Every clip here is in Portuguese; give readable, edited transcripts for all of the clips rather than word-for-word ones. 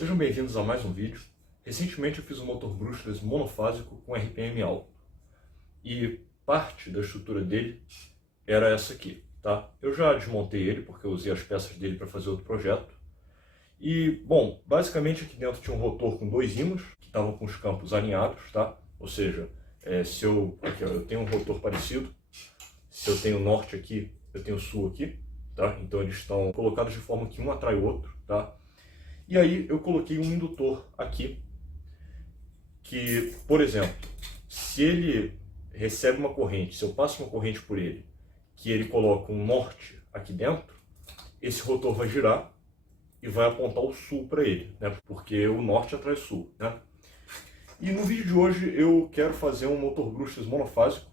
Sejam bem-vindos a mais um vídeo. Recentemente eu fiz um motor brushless monofásico com RPM alto. E parte da estrutura dele era essa aqui, tá? Eu já desmontei ele porque eu usei as peças dele para fazer outro projeto. E, bom, basicamente aqui dentro tinha um rotor com dois ímãs, que estavam com os campos alinhados, tá? Ou seja, aqui, ó, eu tenho um rotor parecido, se eu tenho norte aqui, eu tenho sul aqui, tá? Então eles estão colocados de forma que um atrai o outro, tá? E aí eu coloquei um indutor aqui, que, por exemplo, se ele recebe uma corrente, se eu passo uma corrente por ele, que ele coloca um norte aqui dentro, esse rotor vai girar e vai apontar o sul para ele, né? Porque o norte atrai sul, né? E no vídeo de hoje eu quero fazer um motor brushless monofásico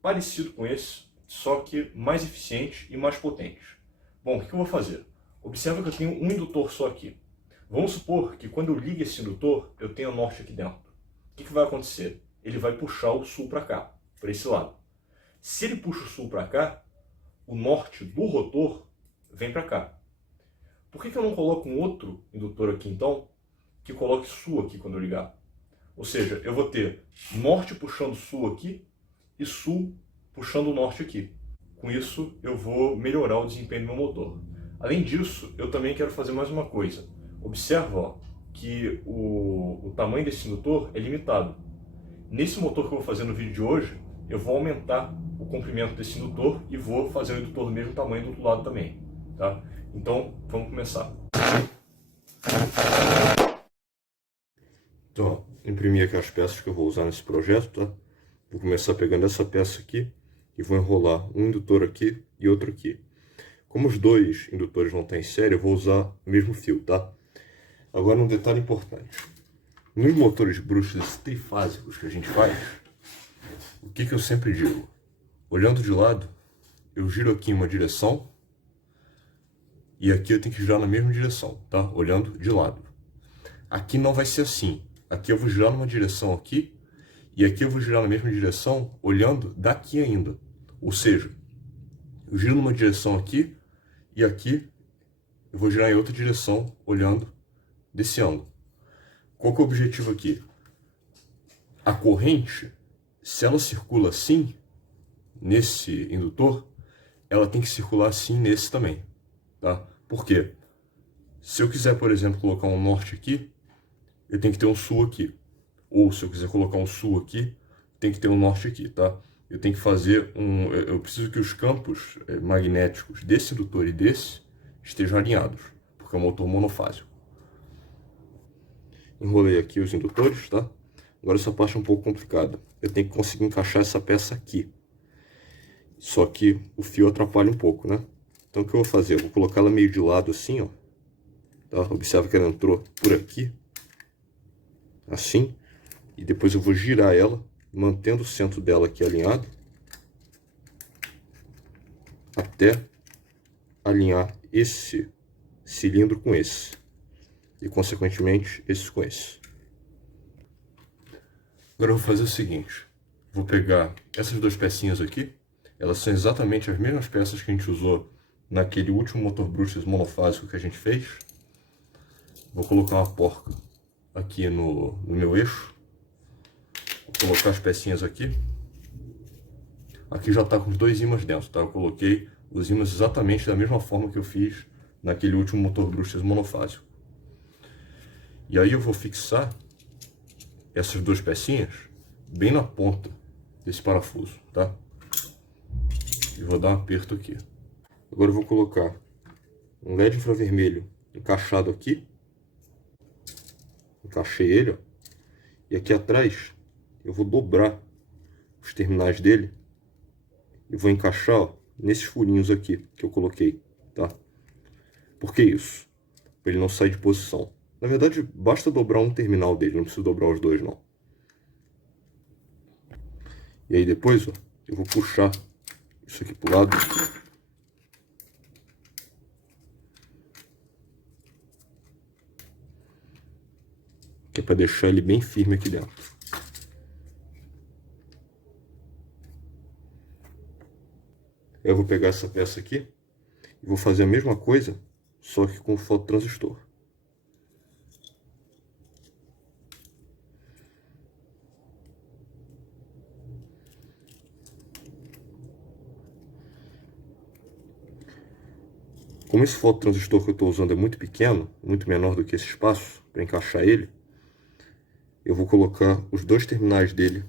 parecido com esse, só que mais eficiente e mais potente. Bom, o que eu vou fazer? Observa que eu tenho um indutor só aqui. Vamos supor que quando eu ligo esse indutor, eu tenho norte aqui dentro. O que vai acontecer? Ele vai puxar o sul para cá, para esse lado. Se ele puxa o sul para cá, o norte do rotor vem para cá. Por que eu não coloco um outro indutor aqui então, que coloque sul aqui quando eu ligar? Ou seja, eu vou ter norte puxando sul aqui e sul puxando o norte aqui. Com isso, eu vou melhorar o desempenho do meu motor. Além disso, eu também quero fazer mais uma coisa. Observa, ó, que o tamanho desse indutor é limitado. Nesse motor que eu vou fazer no vídeo de hoje, eu vou aumentar o comprimento desse indutor e vou fazer o indutor do mesmo tamanho do outro lado também, tá? Então, vamos começar. Então, ó, imprimi aqui as peças que eu vou usar nesse projeto, tá? Vou começar pegando essa peça aqui e vou enrolar um indutor aqui e outro aqui. Como os dois indutores não estão em série, eu vou usar o mesmo fio, tá? Agora um detalhe importante. Nos motores brushless trifásicos que a gente faz, o que eu sempre digo? Olhando de lado, eu giro aqui em uma direção e aqui eu tenho que girar na mesma direção, tá? Olhando de lado. Aqui não vai ser assim. Aqui eu vou girar numa direção aqui e aqui eu vou girar na mesma direção olhando daqui ainda. Ou seja, eu giro numa direção aqui e aqui eu vou girar em outra direção olhando desse ângulo. Qual que é o objetivo aqui? A corrente, se ela circula assim, nesse indutor, ela tem que circular assim nesse também, tá? Por quê? Se eu quiser, por exemplo, colocar um norte aqui, eu tenho que ter um sul aqui. Ou se eu quiser colocar um sul aqui, tem que ter um norte aqui, tá? Eu tenho que fazer eu preciso que os campos magnéticos desse indutor e desse estejam alinhados, porque é um motor monofásico. Enrolei aqui os indutores, tá? Agora essa parte é um pouco complicada. Eu tenho que conseguir encaixar essa peça aqui. Só que o fio atrapalha um pouco, né? Então o que eu vou fazer? Eu vou colocar ela meio de lado assim, ó. Tá? Observa que ela entrou por aqui. Assim. E depois eu vou girar ela, mantendo o centro dela aqui alinhado. Até alinhar esse cilindro com esse. E consequentemente esse com esse. Agora eu vou fazer o seguinte. Vou pegar essas duas pecinhas aqui. Elas são exatamente as mesmas peças que a gente usou naquele último motor brushless monofásico que a gente fez. Vou colocar uma porca aqui no meu eixo. Vou colocar as pecinhas aqui. Aqui já está com os dois ímãs dentro, tá? Eu coloquei os ímãs exatamente da mesma forma que eu fiz naquele último motor brushless monofásico. E aí eu vou fixar essas duas pecinhas bem na ponta desse parafuso, tá? E vou dar um aperto aqui. Agora eu vou colocar um LED infravermelho encaixado aqui. Encaixei ele, ó. E aqui atrás eu vou dobrar os terminais dele e vou encaixar, ó, nesses furinhos aqui que eu coloquei, tá? Por que isso? Para ele não sair de posição. Na verdade, basta dobrar um terminal dele, não preciso dobrar os dois, não. E aí depois, ó, eu vou puxar isso aqui pro lado. Que é para deixar ele bem firme aqui dentro. Eu vou pegar essa peça aqui e vou fazer a mesma coisa, só que com o fototransistor. esse fototransistor que eu estou usando é muito pequeno, muito menor do que esse espaço, para encaixar ele, eu vou colocar os dois terminais dele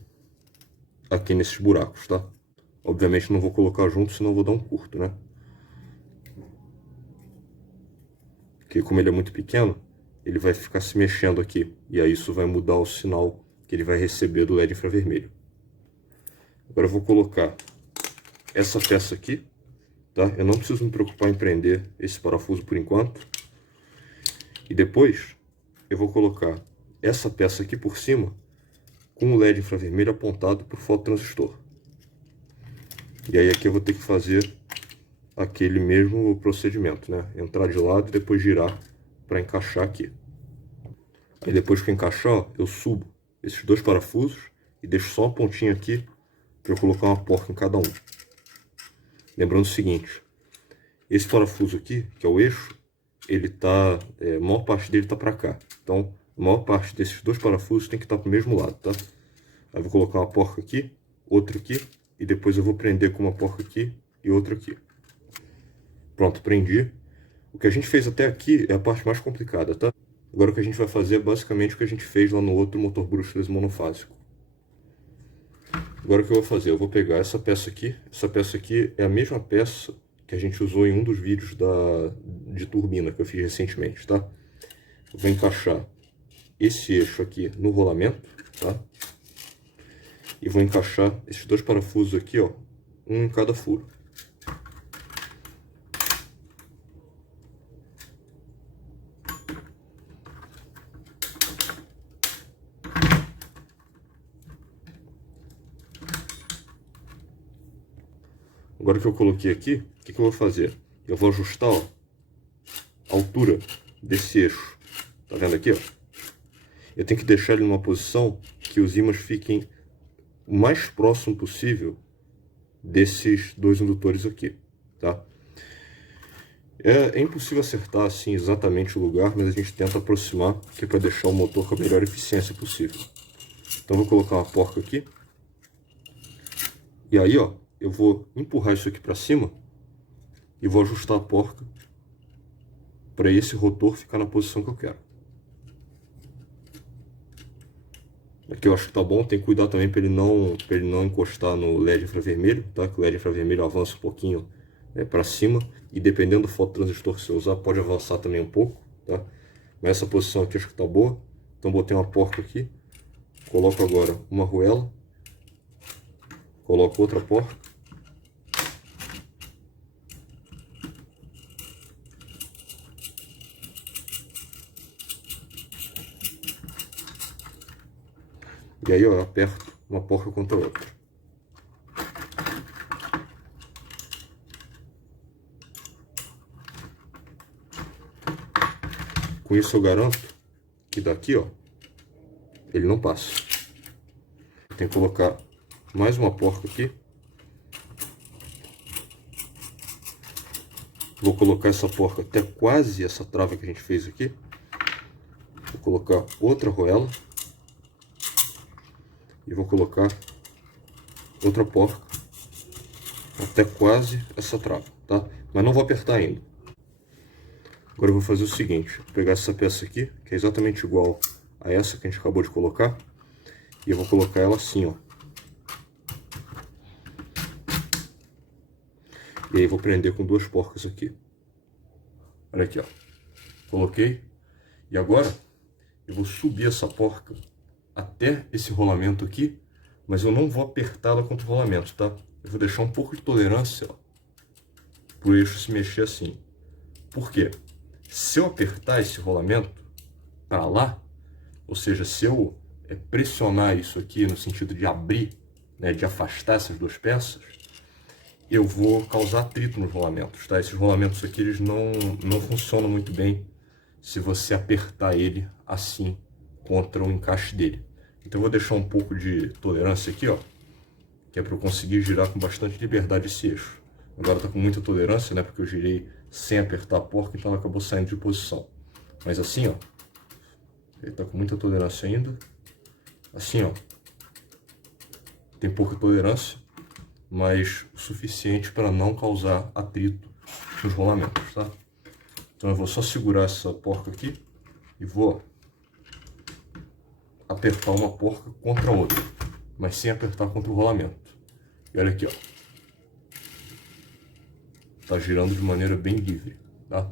aqui nesses buracos, tá? Obviamente não vou colocar junto, senão eu vou dar um curto, né? Porque como ele é muito pequeno, ele vai ficar se mexendo aqui. E aí isso vai mudar o sinal que ele vai receber do LED infravermelho. Agora eu vou colocar essa peça aqui, tá? Eu não preciso me preocupar em prender esse parafuso por enquanto. E depois eu vou colocar essa peça aqui por cima com o LED infravermelho apontado para o fototransistor. E aí aqui eu vou ter que fazer aquele mesmo procedimento, né? Entrar de lado e depois girar para encaixar aqui. Aí depois que eu encaixar, ó, eu subo esses dois parafusos e deixo só uma pontinha aqui para eu colocar uma porca em cada um. Lembrando o seguinte, esse parafuso aqui, que é o eixo, ele tá, a maior parte dele tá para cá. Então, a maior parte desses dois parafusos tem que estar para o mesmo lado, tá? Aí eu vou colocar uma porca aqui, outra aqui, e depois eu vou prender com uma porca aqui e outra aqui. Pronto, prendi. O que a gente fez até aqui é a parte mais complicada, tá? Agora o que a gente vai fazer é basicamente o que a gente fez lá no outro motor brushless monofásico. Agora o que eu vou fazer? Eu vou pegar essa peça aqui. Essa peça aqui é a mesma peça que a gente usou em um dos vídeos de turbina que eu fiz recentemente, tá? Eu vou encaixar esse eixo aqui no rolamento, tá? E vou encaixar esses dois parafusos aqui, ó, um em cada furo. Agora que eu coloquei aqui, o que eu vou fazer? Eu vou ajustar, ó, a altura desse eixo. Tá vendo aqui, ó? Eu tenho que deixar ele numa posição que os ímãs fiquem o mais próximo possível desses dois indutores aqui, tá? É impossível acertar assim exatamente o lugar, mas a gente tenta aproximar, que é para deixar o motor com a melhor eficiência possível. Então eu vou colocar uma porca aqui. E aí, ó, eu vou empurrar isso aqui para cima e vou ajustar a porca para esse rotor ficar na posição que eu quero. Aqui eu acho que tá bom, tem que cuidar também para ele não encostar no LED infravermelho, tá? Que o LED infravermelho avança um pouquinho, né, para cima, e dependendo do fototransistor que você usar, pode avançar também um pouco, tá? Mas essa posição aqui acho que tá boa, então botei uma porca aqui, coloco agora uma arruela, coloco outra porca, e aí ó, eu aperto uma porca contra a outra. Com isso eu garanto que daqui, ó, ele não passa. Tem que colocar mais uma porca aqui. Vou colocar essa porca até quase essa trava que a gente fez aqui. Vou colocar outra arruela. E vou colocar outra porca até quase essa trava, tá? Mas não vou apertar ainda. Agora eu vou fazer o seguinte, vou pegar essa peça aqui, que é exatamente igual a essa que a gente acabou de colocar, e eu vou colocar ela assim, ó. E aí vou prender com duas porcas aqui. Olha aqui, ó. Coloquei. E agora eu vou subir essa porca até esse rolamento aqui, mas eu não vou apertá-la contra o rolamento, tá? Eu vou deixar um pouco de tolerância, ó, pro eixo se mexer assim. Por quê? Se eu apertar esse rolamento para lá, ou seja, se eu pressionar isso aqui no sentido de abrir, né, de afastar essas duas peças, eu vou causar atrito nos rolamentos, tá? Esses rolamentos aqui, eles não funcionam muito bem se você apertar ele assim contra o encaixe dele. Então eu vou deixar um pouco de tolerância aqui, ó, que é para eu conseguir girar com bastante liberdade esse eixo. Agora tá com muita tolerância, né, porque eu girei sem apertar a porca, então ela acabou saindo de posição. Mas assim, ó, ele tá com muita tolerância ainda. Assim, ó, tem pouca tolerância, mas o suficiente para não causar atrito nos rolamentos, tá? Então eu vou só segurar essa porca aqui e vou apertar uma porca contra a outra, mas sem apertar contra o rolamento. E olha aqui, ó. Tá girando de maneira bem livre, tá?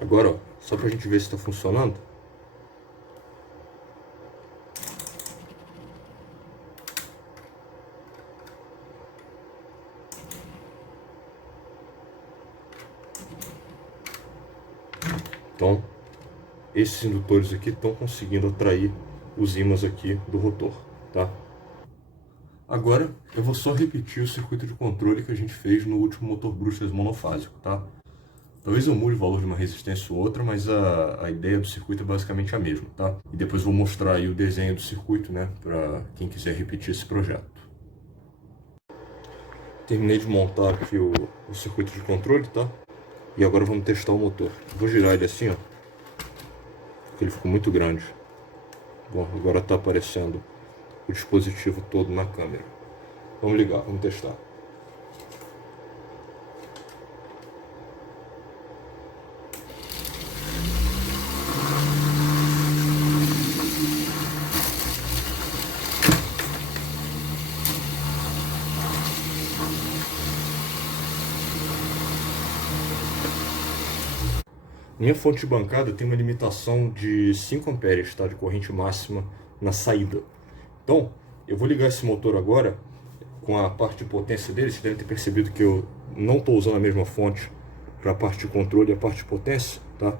Agora, ó, só pra gente ver se tá funcionando. Então, esses indutores aqui estão conseguindo atrair os ímãs aqui do rotor, tá? Agora, eu vou só repetir o circuito de controle que a gente fez no último motor brushless monofásico, tá? Talvez eu mude o valor de uma resistência ou outra, mas a ideia do circuito é basicamente a mesma, tá? E depois vou mostrar aí o desenho do circuito, né, para quem quiser repetir esse projeto. Terminei de montar aqui o circuito de controle, tá? E agora vamos testar o motor. Vou girar ele assim, ó, porque ele ficou muito grande. Bom, agora está aparecendo o dispositivo todo na câmera. Vamos ligar, vamos testar. Minha fonte de bancada tem uma limitação de 5 amperes, tá, de corrente máxima na saída. Então, eu vou ligar esse motor agora com a parte de potência dele. Vocês devem ter percebido que eu não estou usando a mesma fonte para a parte de controle e a parte de potência, tá?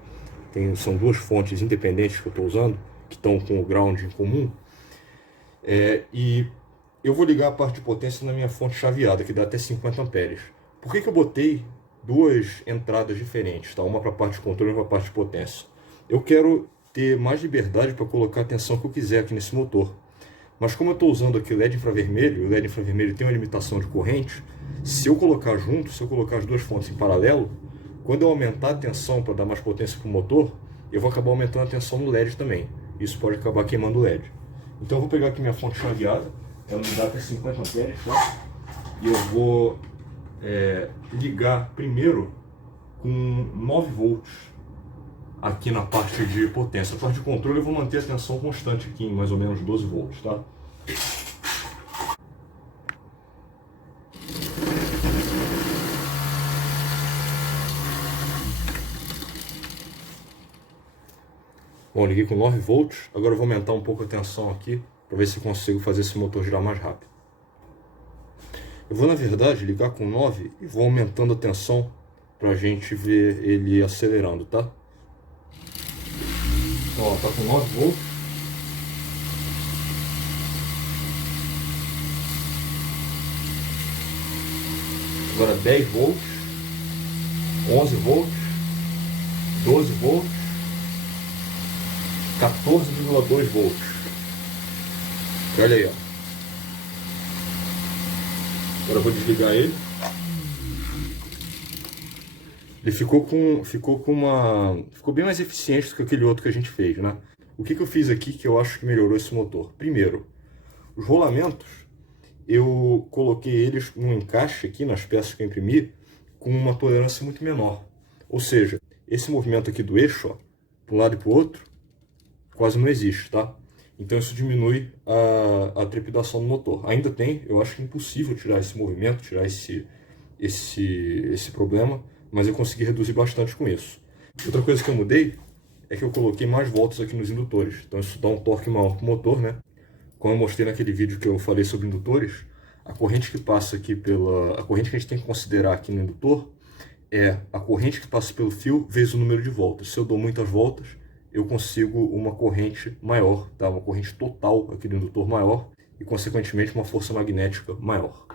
São duas fontes independentes que eu estou usando, que estão com o ground em comum. E eu vou ligar a parte de potência na minha fonte chaveada, que dá até 50 amperes. Por que eu botei duas entradas diferentes, tá? Uma para a parte de controle e uma para a parte de potência? Eu quero ter mais liberdade para colocar a tensão que eu quiser aqui nesse motor. Mas como eu estou usando aqui o LED infravermelho, o LED infravermelho tem uma limitação de corrente, se eu colocar junto, se eu colocar as duas fontes em paralelo, quando eu aumentar a tensão para dar mais potência para o motor, eu vou acabar aumentando a tensão no LED também. Isso pode acabar queimando o LED. Então eu vou pegar aqui minha fonte chaveada, ela me dá até 50 amperes, tá? E eu vou ligar primeiro com 9 volts aqui na parte de potência. A parte de controle eu vou manter a tensão constante aqui em mais ou menos 12 volts, tá? Bom, liguei com 9 volts, agora eu vou aumentar um pouco a tensão aqui para ver se eu consigo fazer esse motor girar mais rápido. Eu vou, na verdade, ligar com 9 e vou aumentando a tensão para a gente ver ele acelerando, tá? Então, ó, tá com 9 volts. Agora 10 volts, 11 volts, 12 volts, 14,2 volts. Olha aí, ó. Agora eu vou desligar ele. Ele ficou bem mais eficiente do que aquele outro que a gente fez, né? O que eu fiz aqui que eu acho que melhorou esse motor? Primeiro, os rolamentos, eu coloquei eles num encaixe aqui nas peças que eu imprimi com uma tolerância muito menor. Ou seja, esse movimento aqui do eixo, ó, para um lado e para o outro, quase não existe, tá? Então isso diminui a trepidação do motor. Ainda tem, eu acho que é impossível tirar esse movimento, tirar esse problema, mas eu consegui reduzir bastante com isso. Outra coisa que eu mudei é que eu coloquei mais voltas aqui nos indutores. Então isso dá um torque maior para o motor, né? Como eu mostrei naquele vídeo que eu falei sobre indutores, a corrente que passa aqui a corrente que a gente tem que considerar aqui no indutor é a corrente que passa pelo fio vezes o número de voltas. Se eu dou muitas voltas, eu consigo uma corrente maior, tá? Uma corrente total aqui do indutor maior e, consequentemente, uma força magnética maior.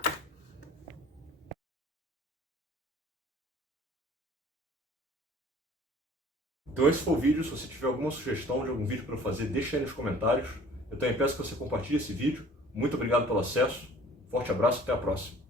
Então esse foi o vídeo. Se você tiver alguma sugestão de algum vídeo para eu fazer, deixa aí nos comentários. Eu também peço que você compartilhe esse vídeo. Muito obrigado pelo acesso. Forte abraço e até a próxima.